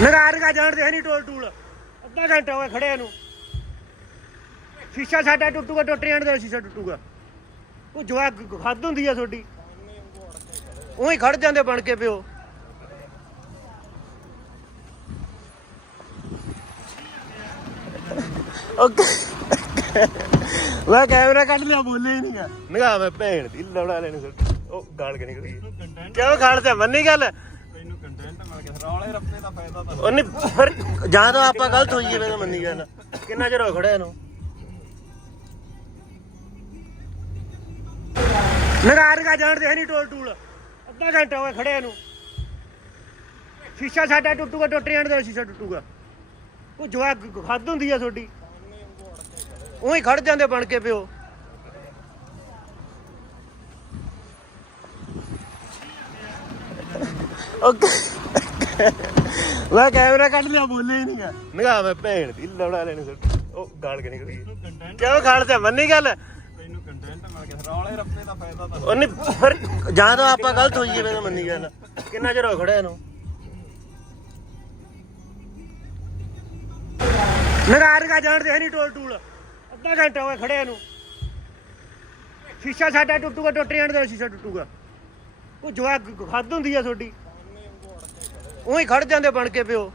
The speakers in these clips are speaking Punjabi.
ਨਗਾਰ ਕਾ ਜਾਣਦੇ ਨਹੀਂ ਟੋਲ ਟੂਲ। ਅੱਧਾ ਘੰਟਾ ਹੋਇਆ ਖੜਿਆ ਨੂੰ। ਸ਼ੀਸ਼ਾ ਸਾਡਾ ਟੁੱਟੂਗਾ ਟੁੱਟ ਜਾਣ ਦਾ ਸ਼ੀਸ਼ਾ ਟੁੱਟੂਗਾ। ਉਹ ਜਵਾਕ ਹੱਦ ਹੁੰਦੀ ਆ ਤੁਹਾਡੀ। ਉਹੀ ਖੜ ਜਾਂਦੇ ਬਣ ਕੇ ਪਿਓ। ਓਕੇ। ਮੈਂ ਕੈਮਰਾ ਕੱਢ ਲਿਆ ਬੋਲੇ ਹੀ ਨਹੀਂਗਾ ਨਿਗਾਹ ਮੈਂ ਭੈਣ ਦੀ ਲੜਾ ਲੈਣੀ ਉਹ ਗਾਲ ਕੇ ਨਿਕਲ ਗਈ ਕਿਉਂ ਖਾਣ ਤੇ ਮੰਨੀ ਗੱਲ? ਮੈਨੂੰ ਕੰਟੈਂਟ ਮਿਲ ਗਿਆ। ਰੌਲੇ ਰੱਪੇ ਦਾ ਫਾਇਦਾ ਤਾਂ ਉਹਨੇ ਫਿਰ ਜਾਂ ਤਾਂ ਆਪਾਂ ਗਲਤ ਹੋਈਏ ਮੈਂ ਤਾਂ ਮੰਨੀ ਗੱਲ। ਕਿੰਨਾ ਚਿਰ ਹੋ ਖੜਿਆ ਇਹਨੂੰ ਨਗਾਰ ਕਾ ਜਾਣਦੇ ਹੈ ਨਹੀਂ ਟੋਲ ਟੂਲ। ਅੱਧਾ ਘੰਟਾ ਹੋਇਆ ਖੜਿਆ ਨੂੰ। ਸ਼ੀਸ਼ਾ ਸਾਡਾ ਟੁੱਟੂਗਾ, ਟੁੱਟ ਜਾਣ ਦਾ ਸ਼ੀਸ਼ਾ ਟੁੱਟੂਗਾ। ਉਹ ਜਵਾਕ ਖੱਦ ਹੁੰਦੀ ਆ ਤੁਹਾਡੀ। ਉਹੀ ਖੜ ਜਾਂਦੇ ਬਣ ਕੇ ਪਿਓ। ਓਕੇ। ਮੈਂ ਕੈਮਰਾ ਕੱਢ ਲਿਆ ਬੋਲੇ ਹੀ ਨਹੀਂਗਾ ਨਿਗਾਹ ਮੈਂ ਭੈਣ ਦੀ ਲੜਾ ਲੈਣੀ ਸੁੱਟ ਉਹ ਗਾਲ ਕੇ ਨਿਕਲ ਗਈ। ਕਿਉਂ ਖਾਣ ਤੇ ਮੰਨੀ ਗੱਲ? ਮੈਨੂੰ ਕੰਟੈਂਟ ਮਿਲ ਗਿਆ। ਰੌਲੇ ਰੱਪੇ ਦਾ ਫਾਇਦਾ ਤਾਂ ਉਹਨੇ ਫਿਰ ਜਾਂ ਤਾਂ ਆਪਾਂ ਗਲਤ ਹੋਈਏ ਮੈਂ ਤਾਂ ਮੰਨੀ ਗੱਲ। ਕਿੰਨਾ ਚਿਰ ਹੋ ਖੜਿਆ ਇਹਨੂੰ? ਨਗਾਰ ਕਾ ਜਾਣਦੇ ਹੈ ਨਹੀਂ ਟੋਲ ਟੂਲ ਅੱਧਾ ਘੰਟਾ ਹੋਇਆ ਖੜਿਆ ਨੂੰ ਸ਼ੀਸ਼ਾ ਸਾਡਾ ਟੁੱਟੂਗਾ ਟੁੱਟ ਜਾਣ ਦਾ ਸ਼ੀਸ਼ਾ ਟੁੱਟੂਗਾ। ਉਹ ਜਵਾਕ ਹੱਦ ਹੁੰਦੀ ਆ ਤੁਹਾਡੀ। ਉਹੀ ਖੜ ਜਾਂਦੇ ਬਣ ਕੇ ਪਿਓ।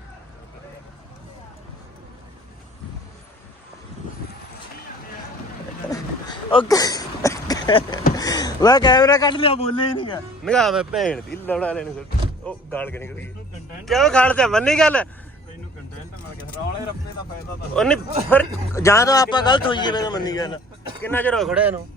ਓਕੇ। ਮੈਂ ਕੈਮਰਾ ਕੱਢ ਲਿਆ ਬੋਲੇ ਹੀ ਨਹੀਂਗਾ ਨਿਗਾਹ ਮੈਂ ਭੈਣ ਦੀ ਲੜਾ ਲੈਣੀ ਸੁੱਟ ਉਹ ਗਾਲ ਕੇ ਨਿਕਲ ਗਈ ਕਿਉਂ ਖਾਣ ਤੇ ਮੰਨੀ ਗੱਲ? ਮੈਨੂੰ ਕੰਟੈਂਟ ਮਿਲ ਗਿਆ। ਰੌਲੇ ਰੱਪੇ ਦਾ ਫਾਇਦਾ ਤਾਂ ਉਹਨੇ ਫਿਰ ਜਾਂ ਤਾਂ ਆਪਾਂ ਗਲਤ ਹੋਈਏ ਮੈਂ ਤਾਂ ਮੰਨੀ ਗੱਲ। ਕਿੰਨਾ ਚਿਰ ਹੋ ਖੜਿਆ ਇਹਨੂੰ?